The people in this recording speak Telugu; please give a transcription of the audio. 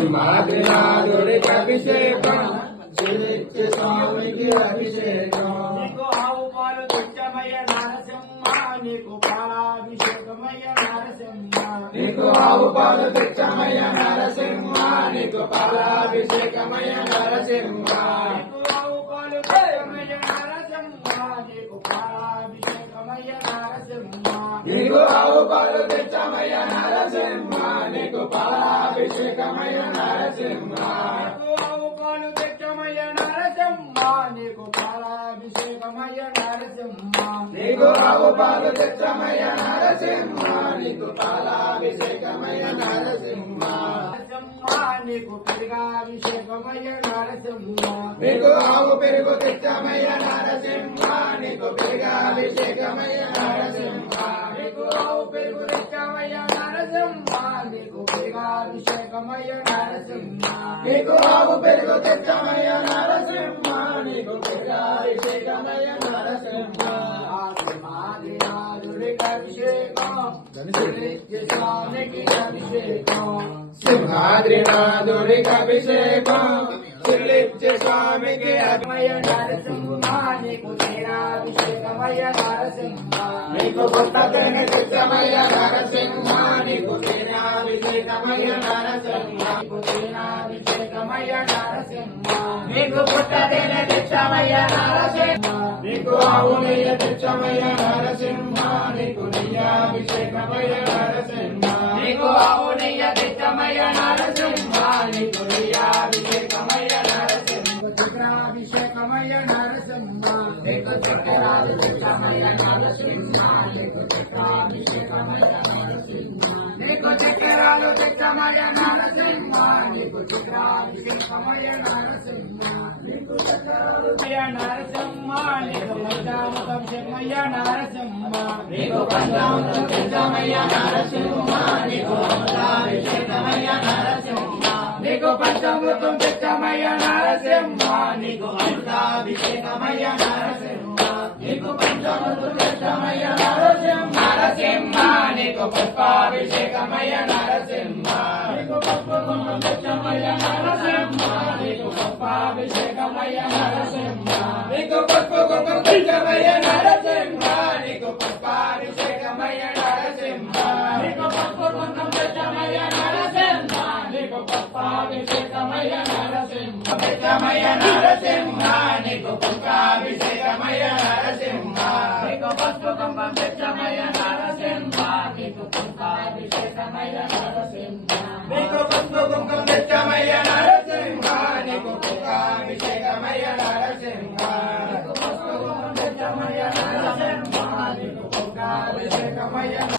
సింహాద్రినాథుడికి అభిషేకం శ్రీనిత్య స్వామికి అభిషేకం నీకు ఆవు పాలు తెచ్చమయ్య నరసింహ నీకు పాలాభిషేకమయ్య నరసింహ నీకు ఆవు పాలు తెచ్చమయ్య నరసింహ నీకు పాలాభిషేకమయ్య నరసింహ నీకు ఆవు పాలు తెచ్చమయ్య నరసింహ నీకు పాలాభిషేకమయ్య నరసింహ నీకు ఆవు పాలు తెచ్చమయ్య నరసింహ నీకు పాలాభిషేకమయ్య నరసింహ నీకు ఆవు పాలు తెచ్చమయ్య నరసింహ నీకు పాలాభిషేకమయ్య నరసింహ నీకు ఆవు పాలు తెచ్చమయ్య నరసింహ నీకు పాలాభిషేకమయ్య నరసింహ నరసింహ నీకు పెరుగాభిషేకమయ్య నరసింహ నీకు ఆవు పెరుగు తెచ్చమయ్య నరసింహ నీకు పెరుగాభిషేకమయ్య నరసింహ నీకు ఆవు పెరుగు తెచ్చమయ్య నరసింహ నీకు పెరుగాభిషేకమయ్య నరసింహ నీకు ఆవు పెరుగు తెచ్చమయ్య నరసింహ నీకు పెరుగాభిషేకమయ్య నరసింహ సింహాద్రినాథుడికి అభిషేకం శ్రీనిత్య స్వామికి అభిషేకం సింహాద్రినాథుడికి అభిషేకం శ్రీనిత్య స్వామికి అభిమయ నరసింహ నీకు తీరాభిషేకమయ్య నరసింహ నీకు కొత్త తేనె తెచ్చమయ్య నరసింహ నీకు తేనాభిషేకమయ్య నరసింహ నీకు తీరాభిషేకమయ్య నరసింహ నీకు కొత్త తేనె తెచ్చమయ్య నరసింహ నీకు ఆవు నెయ్య తెచ్చమయ్య నరసింహ నీకు నెయ్యాభిషేకమయ్య నరసింహ నీకు ఆవు నెయ్య తెచ్చమయ్య నరసింహ నీకు నెయ్యాభిషేకమయ్య నరసింహ చక్రాభిషేకమయ్య నరసింహ నీకు చక్రాలు తెచ్చమయ్య నరసింహ నీకు చక్రాభిషేకమయ్య నరసింహ నీకు చక్రాలు తెచ్చమయ్య నరసింహ నీకు చక్రాభిషేకమయ్య నరసింహ నీకు చక్రాలు నరసింహ నీకు పంచామృతం చెమ్మయ్య నరసింహ నీకు పంచామృతం తెచ్చమయ్య నరసింహ నీకు అమృతాభిషేకమయ్య నరసింహ నీకు పంచామృతం తెచ్చమయ్య నరసింహ నీకు అమృతాభిషేకమయ్య నరసింహ నీకు పంచామృతం తెచ్చమయ్య నరసింహ నరసింహ నీకు పుష్పాభిషేకమయ్య నరసింహ నీకు పుష్పకుంభం తెచ్చమయ్య నరసింహ నీకు పుష్పాభిషేకమయ్య నరసింహ నీకు పసుపు కుంకుమ తెచ్చమయ్య నరసింహ నీకు పుష్పాభిషేకమయ్య నరసింహ నీకు పుష్పకుంభం తెచ్చమయ్య నరసింహ నీకు పుష్పాభిషేకమయ్య నరసింహ తెచ్చమయ్య నరసింహ నీకు పుష్పాభిషేకమయ్య నరసింహ నీకు పుష్పకుంభం తెచ్చమయ్య నరసింహ నీకు పుష్పాభిషేకమయ్య నరసింహ నీకు పసుపు కుంకుమ తెచ్చమయ్య నరసింహ నీకు పుష్పాభిషేకమయ్య నరసింహ తెచ్చమయ్య నరసింహ నీకు పుష్పాభిషేకమయ్య